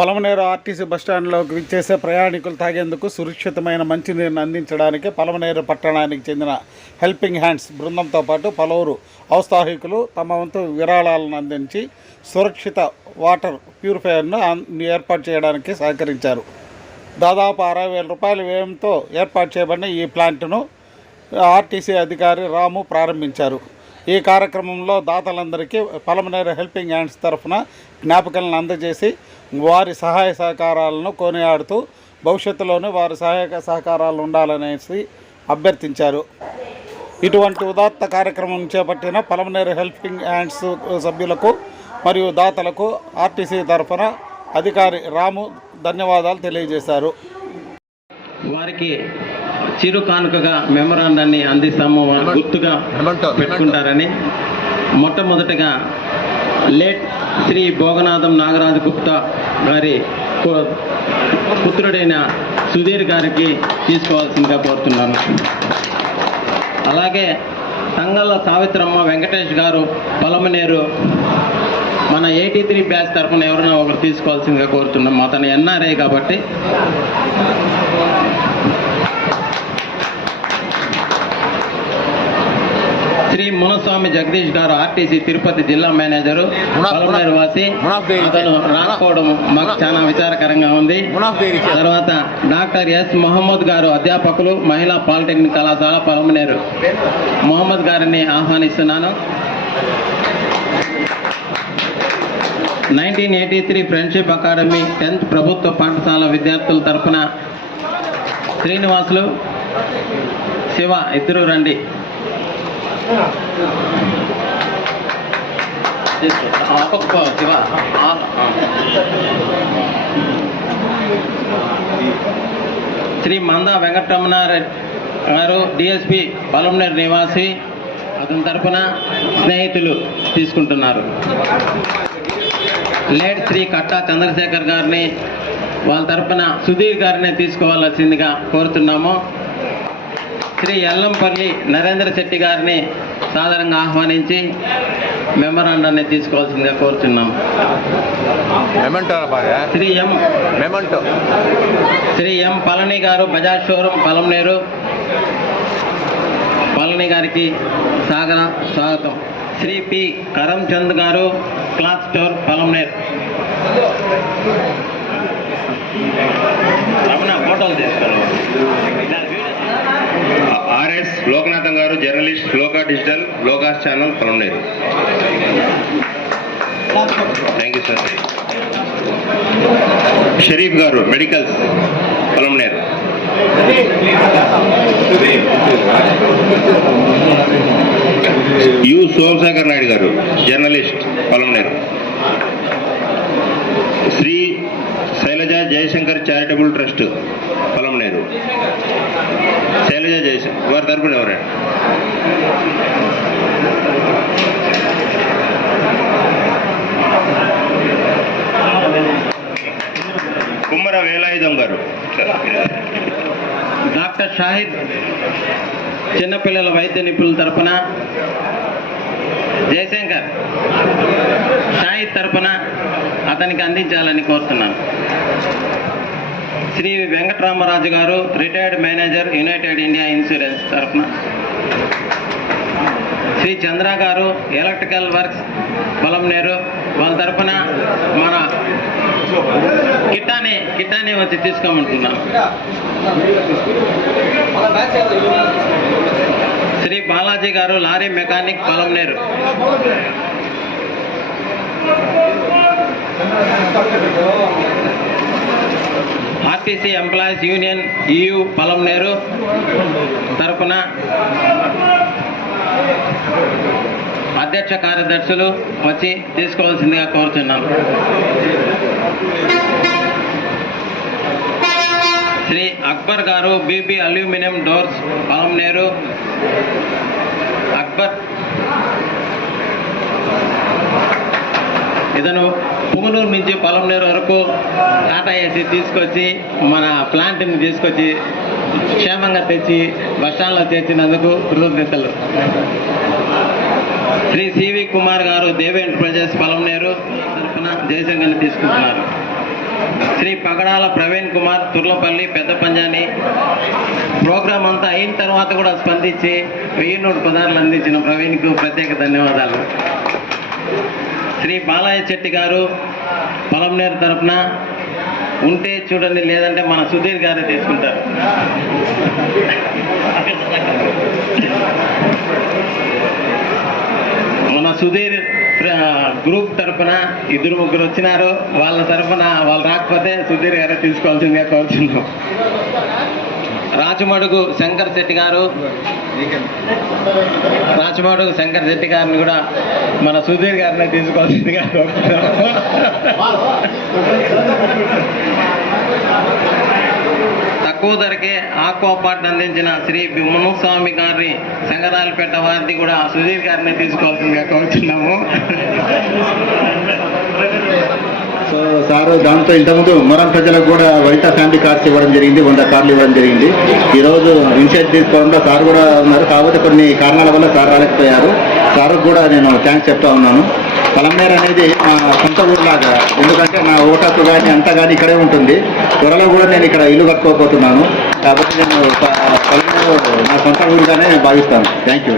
Palamaner RTC బస్టాండ్లోకి విచ్చేసే ప్రయాణికులు తాగేందుకు సురక్షితమైన మంచినీరును అందించడానికి పలమనేరు పట్టణానికి చెందిన హెల్పింగ్ హ్యాండ్స్ బృందంతో పాటు పలువురు ఔత్సాహికులు తమ వంతు విరాళాలను అందించి సురక్షిత వాటర్ ప్యూరిఫైయర్ను ఏర్పాటు చేయడానికి సహకరించారు. దాదాపు అరవై వేల రూపాయల వ్యయంతో ఏర్పాటు చేయబడిన ఈ ప్లాంట్ను ఆర్టీసీ అధికారి రాము ప్రారంభించారు. ఈ కార్యక్రమంలో దాతలందరికీ పలమనేరు హెల్పింగ్ హ్యాండ్స్ తరఫున జ్ఞాపకాలను అందజేసి వారి సహాయ సహకారాలను కొనియాడుతూ భవిష్యత్తులోనూ వారి సహాయక సహకారాలు ఉండాలనేసి అభ్యర్థించారు. ఇటువంటి ఉదాత్త కార్యక్రమం చేపట్టిన పలమనేరు హెల్పింగ్ హ్యాండ్స్ సభ్యులకు మరియు దాతలకు ఆర్టీసీ తరఫున అధికారి రాము ధన్యవాదాలు తెలియజేశారు. వారికి చిరు కానుకగా మెమరాండాన్ని అందిస్తాము వారు గుర్తుగా పెట్టుకుంటారని మొట్టమొదటగా లేట్ శ్రీ భోగనాథం నాగరాజు గుప్తా గారి పుత్రుడైన సుధీర్ గారికి తీసుకోవాల్సిందిగా కోరుతున్నాను. అలాగే తంగళ్ళ సావిత్రమ్మ వెంకటేష్ గారు పొలమనేరు మన ఎయిటీ త్రీ బ్యాచ్ తరఫున ఎవరైనా ఒకరు తీసుకోవాల్సిందిగా కోరుతున్నాం. అతను ఎన్ఆర్ఐ కాబట్టి. శ్రీ మునస్వామి జగదీష్ గారు ఆర్టీసీ తిరుపతి జిల్లా మేనేజరు. పొలమనేరు వాసి. అతను రాకపోవడం మాకు చాలా విచారకరంగా ఉంది. తర్వాత డాక్టర్ ఎస్ మొహమ్మద్ గారు అధ్యాపకులు మహిళా పాలిటెక్నిక్ కళాశాల పొలమనేరు మొహమ్మద్ గారిని ఆహ్వానిస్తున్నాను. Nineteen eighty three friendship academy tenth ప్రభుత్వ పాఠశాల విద్యార్థుల తరపున శ్రీనివాసులు శివ ఇద్దరు రండి. శివ శ్రీ మందా వెంకటరమణ గారు డిఎస్పి పలంనేరు నివాసి అతని తరఫున స్నేహితులు తీసుకుంటున్నారు. లేట్ శ్రీ కట్టా చంద్రశేఖర్ గారిని వాళ్ళ తరపున సుధీర్ గారిని తీసుకోవాల్సిందిగా కోరుతున్నాము. శ్రీ ఎల్లంపల్లి నరేంద్ర శెట్టి గారిని సాధారణంగా ఆహ్వానించి మెమరాండాన్ని తీసుకోవాల్సిందిగా కోరుతున్నాం Shri M memento. Shri M Palani గారు బజాజ్ షోరూమ్ పలంనేరు పళని గారికి సాగర స్వాగతం. Shri P. Karamchand garu cloth store Palamaner Ramana ఫోటోలు తీసుకోవాలి ఆర్ఎస్ లోకనాథం గారు journalist Loka digital Lokas channel Polamneru thank you sir Sharif గారు మెడికల్స్ పొలంనేరు యు సోమశేఖర్ నాయుడు గారు journalist Polamneru Shri Sailaja Jayashankar charitable trust Polamneru Sailaja Jayashankar వారి తరపున ఎవరండి కుమ్మర వేలాయుధం గారు. డాక్టర్ షాహిద్ చిన్నపిల్లల వైద్య నిపుణుల తరపున జయశంకర్ షాహిద్ తరపున అతనికి అందించాలని కోరుతున్నాను. శ్రీ వెంకటరామరాజు గారు retired manager United India Insurance తరఫున శ్రీ చంద్ర గారు ఎలక్ట్రికల్ వర్క్స్ పొలంనేరు వాళ్ళ తరఫున మన కిట్టాని కిట్టాని వచ్చి తీసుకోమంటున్నాం. శ్రీ బాలాజీ గారు lorry mechanic Polamneru RTC employees union EU Polamneru తరఫున అధ్యక్ష కార్యదర్శులు వచ్చి తీసుకోవాల్సిందిగా కోరుతున్నాను శ్రీ అక్బర్ గారు BB aluminium doors Polamneru. Akbar. ఇతను పుంగనూరు నుంచి పొలంనేరు వరకు టాటా ఏసీ తీసుకొచ్చి మన ప్లాంట్ని తీసుకొచ్చి క్షేమంగా తెచ్చి బస్టాండ్లో చేర్చినందుకు కృతజ్ఞతలు శ్రీ సివి కుమార్ గారు దేవి ఎంటర్ప్రైజెస్ పొలంనేరు తరఫున జయశంకర్ని తీసుకుంటున్నారు. శ్రీ పగడాల ప్రవీణ్ కుమార్ తుర్లపల్లి పెద్ద పంజాని ప్రోగ్రాం అంతా అయిన తర్వాత కూడా స్పందించి వెయ్యి నూట పదార్లు అందించిన ప్రవీణ్కు ప్రత్యేక ధన్యవాదాలు. శ్రీ బాలయ్య చెట్టి గారు పొలంనేరు తరఫున ఉంటే చూడండి లేదంటే మన సుధీర్ గారే తీసుకుంటారు. మన సుధీర్ గ్రూప్ తరఫున ఇద్దరు ముగ్గురు వచ్చినారు. వాళ్ళ తరఫున వాళ్ళు రాకపోతే సుధీర్ గారే తీసుకోవాల్సిందిగా కోరుతున్నాం రాచమడుగు శంకర్ శెట్టి గారు. రాచమడుగు శంకర్ శెట్టి గారిని కూడా మన సుధీర్ గారిని తీసుకోవాల్సిందిగా కోరుతున్నాం తక్కువ ధరకే ఆక్వాపార్ట్ అందించిన శ్రీ స్వామి గారిని సంగరాలపేట వారిని కూడా సుధీర్ గారిని తీసుకోవాల్సిందిగా కోరుతున్నాము. సో సార్ దాంతో ఇంతకుముందు మొరం ప్రజలకు కూడా వైట ఫ్యామిలీ కార్డ్స్ ఇవ్వడం జరిగింది వంద కార్లు ఇవ్వడం జరిగింది. ఈరోజు రోజు ఇన్షియేట్ తీసుకోవడంలో సార్ కూడా ఉన్నారు కాకపోతే కొన్ని కారణాల వల్ల సార్ రాలేకపోయారు. సార్ కూడా నేను థ్యాంక్స్ చెప్తా ఉన్నాను. పలమేర అనేది మా సొంత ఊర్లాగా ఎందుకంటే నా ఓటాకు కానీ అంతా కానీ ఇక్కడే ఉంటుంది. త్వరలో కూడా నేను ఇక్కడ ఇల్లు కట్టుకోకపోతున్నాను కాబట్టి నేను పలమేర నా సొంత ఊరుగానే భావిస్తాను. Thank you